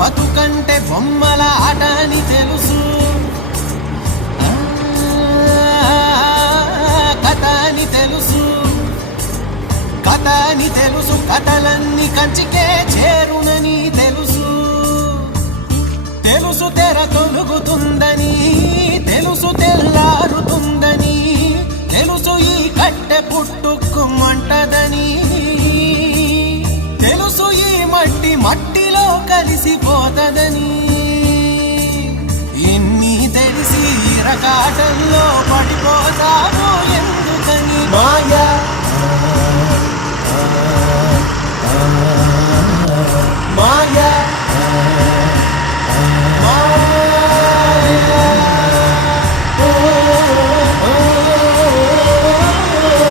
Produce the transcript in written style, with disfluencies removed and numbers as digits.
బతుకంటే బొమ్మల ఆట అని తెలుసు, కథ అని తెలుసు, కథ అని తెలుసు, కథలన్నీ కంచికే చేరునని తెలుసు, తెలుసు తెర తొలుగుతుందని, తెలుసు తెల్లారుతుందని, తెలుసు ఈ కట్టె పుట్టుకుమంటదని, తెలుసు ఈ మట్టి మట్టిలో కలిసిపోతదని, ఎన్ని తెలిసి ఇరకాటల్లో పడిపోతామో ఎందుకని మాయ